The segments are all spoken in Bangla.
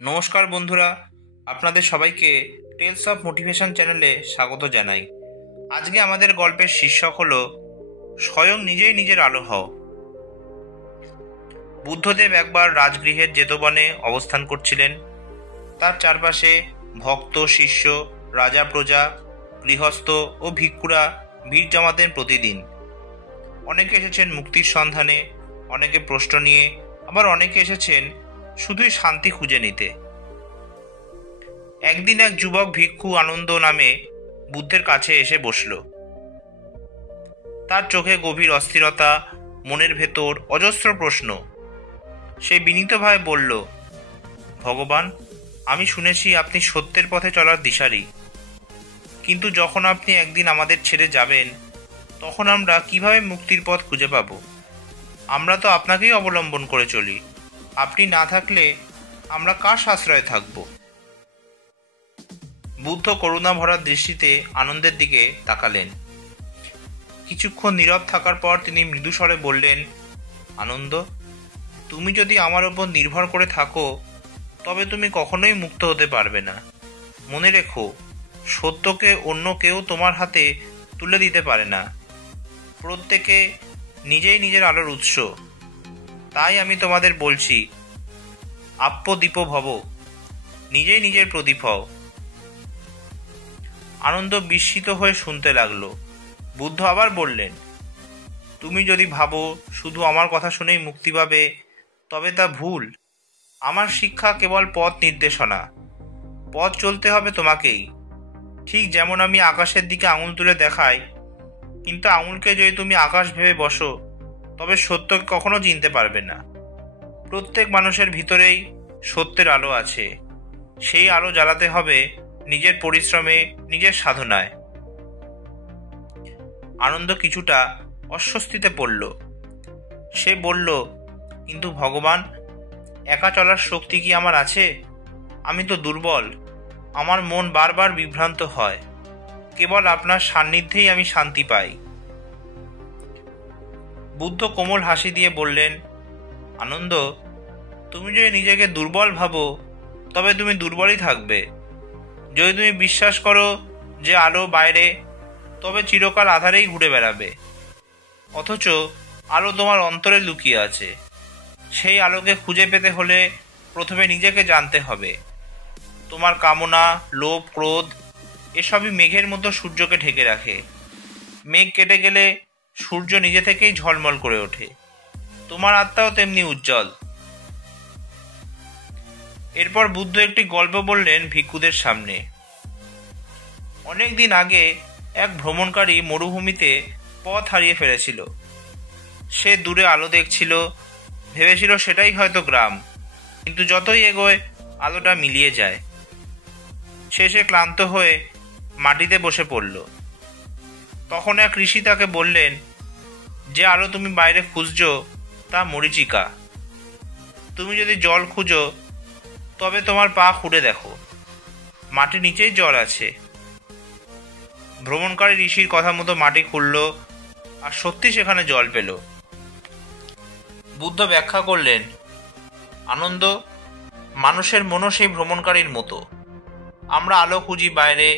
নমস্কার বন্ধুরা, আপনাদের সবাইকে টেলস অফ মোটিভেশন চ্যানেলে স্বাগত জানাই। আজকে আমাদের গল্পের শীর্ষক হলো স্বয়ং নিজেই নিজের আলো হও। বুদ্ধদেব একবার রাজগৃহের জেতবনে অবস্থান করছিলেন। তার চারপাশে ভক্ত, শিষ্য, রাজা, প্রজা, গৃহস্থ ও ভিক্ষুরা ভিড় জমাতেন প্রতিদিন। অনেকে এসেছেন মুক্তির সন্ধানে, অনেকে প্রশ্ন নিয়ে, আবার অনেকে এসেছেন শুধুই শান্তি খুঁজে নিতে। একদিন এক যুবক ভিক্ষু আনন্দ নামে বুদ্ধের কাছে এসে বসল। তার চোখে গভীর অস্থিরতা, মনের ভেতর অজস্র প্রশ্ন। সে বিনীতভাবে বলল, ভগবান, আমি শুনেছি আপনি সত্যের পথে চলার দিশারি, কিন্তু যখন আপনি একদিন আমাদের ছেড়ে যাবেন, তখন আমরা কিভাবে মুক্তির পথ খুঁজে পাব? আমরা তো আপনাকেই অবলম্বন করে চলি। আপনি না থাকলে আমরা কার আশ্রয়ে থাকব? বুদ্ধ করুণা ভরা দৃষ্টিতে আনন্দের দিকে তাকালেন। কিছুক্ষণ নীরব থাকার পর তিনি মৃদুস্বরে বললেন, আনন্দ, তুমি যদি আমার ওপর নির্ভর করে থাকো, তবে তুমি কখনোই মুক্ত হতে পারবে না। মনে রেখো, সত্যকে অন্য কেউ তোমার হাতে তুলে দিতে পারে না। প্রত্যেকে নিজেই নিজের আলোর উৎস। তাই আমি তোমাদের বলছি, আপ্পদীপ ভব, নিজেই নিজের প্রদীপ হও। আনন্দ বিস্মিত হয়ে শুনতে লাগলো। বুদ্ধ আবার বললেন, তুমি যদি ভাবো শুধু আমার কথা শুনেই মুক্তি পাবে, তবে তা ভুল। আমার শিক্ষা কেবল পথ নির্দেশনা। পথ চলতে হবে তোমাকেই। ঠিক যেমন আমি আকাশের দিকে আঙুল তুলে দেখাই, কিন্তু আঙুলকে যদি তুমি আকাশ ভেবে বসো, তবে সত্যকে কখনো চিনতে পারবে না। প্রত্যেক মানুষের ভিতরেই সত্যের আলো আছে। সেই আলো জ্বালাতে হবে নিজের পরিশ্রমে, নিজের সাধনায়। আনন্দ কিছুটা অস্বস্তিতে পড়ল। সে বলল, কিন্তু ভগবান, একা চলার শক্তি কি আমার আছে? আমি তো দুর্বল। আমার মন বারবার বিভ্রান্ত হয়। কেবল আপনার সান্নিধ্যেই আমি শান্তি পাই। বুদ্ধ কোমল হাসি দিয়ে বললেন, আনন্দ, তুমি যদি নিজেকে দুর্বল ভাবো, তবে তুমি দুর্বলই থাকবে। যদি তুমি বিশ্বাস করো যে আলো বাইরে, তবে চিরকাল আধারেই ঘুরে বেড়াবে। অথচ আলো তোমার অন্তরে লুকিয়ে আছে। সেই আলোকে খুঁজে পেতে হলে প্রথমে নিজেকে জানতে হবে। তোমার কামনা, লোভ, ক্রোধ এসবই মেঘের মতো সূর্যকে ঢেকে রাখে। মেঘ কেটে গেলে সূর্য নিজে থেকেই ঝলমল করে ওঠে। তোমার আত্মাও তেমনি উজ্জ্বল। এরপর বুদ্ধ একটি গল্প বললেন ভিক্ষুদের সামনে। অনেক দিন আগে এক ভ্রমণকারী মরুভূমিতে পথ হারিয়ে ফেলেছিল। সে দূরে আলো দেখছিল, ভেবেছিল সেটাই হয়তো গ্রাম, কিন্তু যতই এগোয় আলোটা মিলিয়ে যায়। শেষে ক্লান্ত হয়ে মাটিতে বসে পড়ল। তখন এক ঋষি তাকে বললেন, যে আলো তুমি বাইরে খুঁজছো তা মরীচিকা। তুমি যদি জল খুঁজো, তবে তোমার পা খুঁড়ে দেখো, মাটির নিচেই জল আছে। ভ্রমণকারী ঋষির কথা মতো মাটি খুঁড়ল, আর সত্যি সেখানে জল পেল। বুদ্ধ ব্যাখ্যা করলেন, আনন্দ, মানুষের মনও সেই ভ্রমণকারীর মতো। আমরা আলো খুঁজি বাইরে,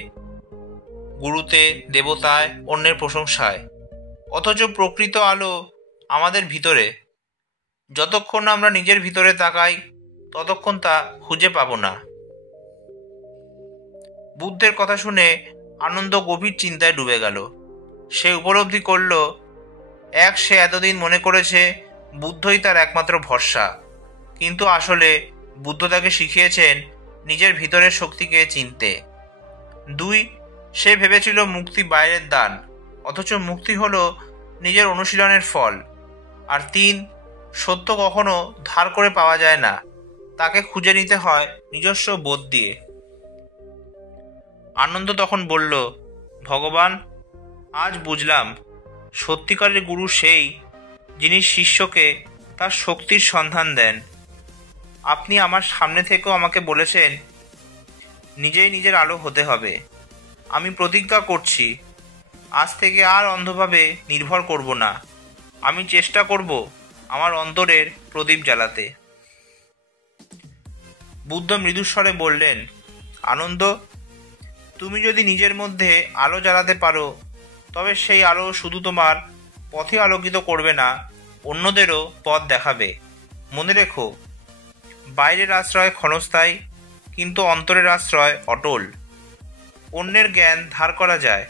গুরুতে, দেবতায়, অন্যের প্রশংসায়। অথচ প্রকৃত আলো আমাদের ভিতরে। যতক্ষণ না আমরা নিজের ভিতরে তাকাই, ততক্ষণ তা খুঁজে পাব না। বুদ্ধের কথা শুনে আনন্দ গভীর চিন্তায় ডুবে গেল। সে উপলব্ধি করল, সে এতদিন মনে করেছে বুদ্ধই তার একমাত্র ভরসা, কিন্তু আসলে বুদ্ধ তাকে শিখিয়েছেন নিজের ভিতরের শক্তিকে চিনতে। 2, সে ভেবেছিল মুক্তি বাইরের দান, অথচ মুক্তি হলো নিজের অনুশীলনের ফল। আর 3, সত্য কখনো ধার করে পাওয়া যায় না, তাকে খুঁজে নিতে হয় নিজস্ব বোধ দিয়ে। আনন্দ তখন বলল, ভগবান, আজ বুঝলাম সত্যিকারের গুরু সেই, যিনি শিষ্যকে তার শক্তির সন্ধান দেন। আপনি আমার সামনে থেকেও আমাকে বলেছেন নিজেই নিজের আলো হতে হবে। আমি প্রতিজ্ঞা করছি, আজ থেকে আর অন্ধভাবে নির্ভর করব না। আমি চেষ্টা করব আমার অন্তরের প্রদীপ জ্বালাতে। বুদ্ধ মৃদুস্বরে বললেন, আনন্দ, তুমি যদি নিজের মধ্যে আলো জ্বালাতে পারো তবে সেই আলো শুধু তোমার পথে আলোকিত করবে না, অন্যদেরও পথ দেখাবে। মনে রেখো, বাইরের আশ্রয় ক্ষণস্থায়ী, কিন্তু অন্তরের আশ্রয় অটল। অন্যের জ্ঞান ধার করা যায়,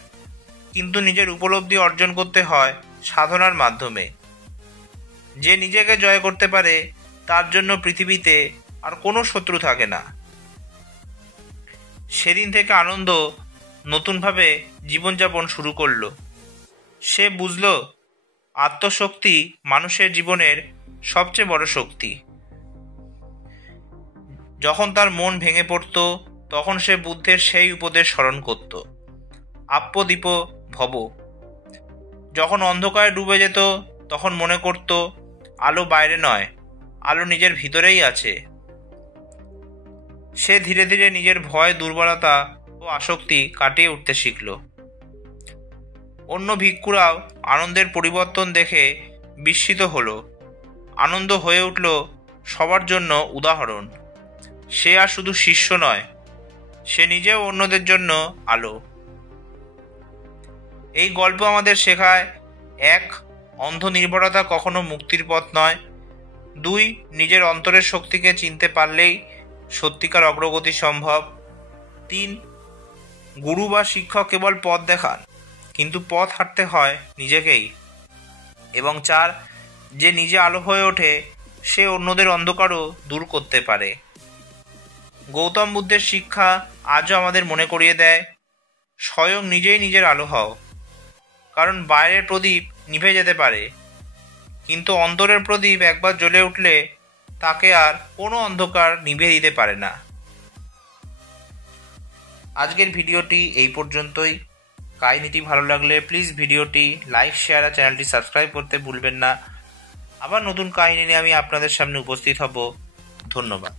কিন্তু নিজের উপলব্ধি অর্জন করতে হয় সাধনার মাধ্যমে। যে নিজেকে জয় করতে পারে তার জন্য পৃথিবীতে আর কোনো শত্রু থাকে না। সেদিন থেকে আনন্দ নতুনভাবে জীবনযাপন শুরু করল। সে বুঝল, আত্মশক্তি মানুষের জীবনের সবচেয়ে বড় শক্তি। যখন তার মন ভেঙে পড়ত তখন সে বুদ্ধের সেই উপদেশ স্মরণ করত, আপ্পদীপ ভব। যখন অন্ধকারে ডুবে যেত তখন মনে করত, আলো বাইরে নয়, আলো নিজের ভিতরেই আছে। সে ধীরে ধীরে নিজের ভয়, দুর্বলতা ও আসক্তি কাটিয়ে উঠতে শিখল। অন্য ভিক্ষুরাও আনন্দের পরিবর্তন দেখে বিস্মিত হল। আনন্দ হয়ে উঠল সবার জন্য উদাহরণ। সে আর শুধু শিষ্য নয়, সে নিজেও অন্যদের জন্য আলো। এই গল্প আমাদের শেখায়, 1. অন্ধ নির্ভরতা কখনো মুক্তির পথ নয়। 2. নিজের অন্তরের শক্তিকে চিনতে পারলেই সত্যিকার অগ্রগতি সম্ভব। 3. গুরু বা শিক্ষক কেবল পথ দেখান, কিন্তু পথ হাঁটতে হয় নিজেকেই। এবং 4. যে নিজে আলো হয়ে ওঠে সে অন্যদের অন্ধকারও দূর করতে পারে। গৌতম বুদ্ধের শিক্ষা আজও আমাদের মনে করিয়ে দেয়, স্বয়ং নিজেই নিজের আলো হও। কারণ বাইরের প্রদীপ নিভে যেতে পারে, কিন্তু অন্তরের প্রদীপ একবার জ্বলে উঠলে তাকে আর কোনো অন্ধকার নিভে দিতে পারে না। আজকের ভিডিওটি এই পর্যন্তই। কাহিনীটি ভালো লাগলে প্লিজ ভিডিওটি লাইক, শেয়ার আর চ্যানেলটি সাবস্ক্রাইব করতে ভুলবেন না। আবার নতুন কাহিনী নিয়ে আমি আপনাদের সামনে উপস্থিত হব। ধন্যবাদ।